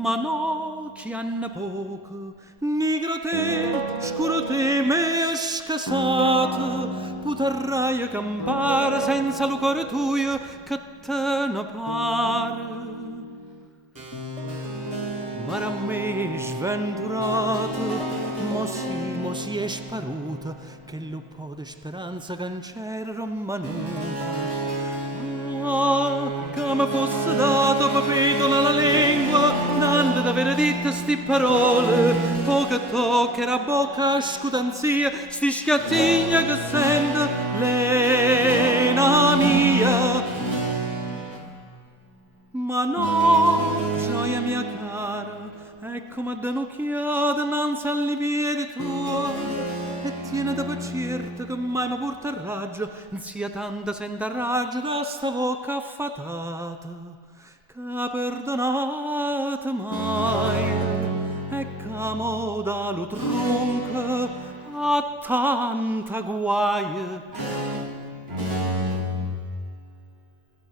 ma no chi hanno poco, nigro te, scuro te, me scasato, potrai campare senza lo cuore tuo che te ne pare. Ma a me sventurato, mo si è sparuta, che lo po' di speranza canc'era rimanuta. Ah, che mi fosse dato capito nella lingua, nante d'avere dite sti parole, poco tocca la bocca a scudanzia, sti schiattiglia che sente l'ena mia. Ma no, gioia mia cara, ecco m'ha un'occhiata innanzi agli piedi tuoi, e tiene da certo che mai mi porta a raggio, sia tanta senta raggio da sta bocca affatata, che ha perdonato mai, e che mo da lo tronco a tanta guaia.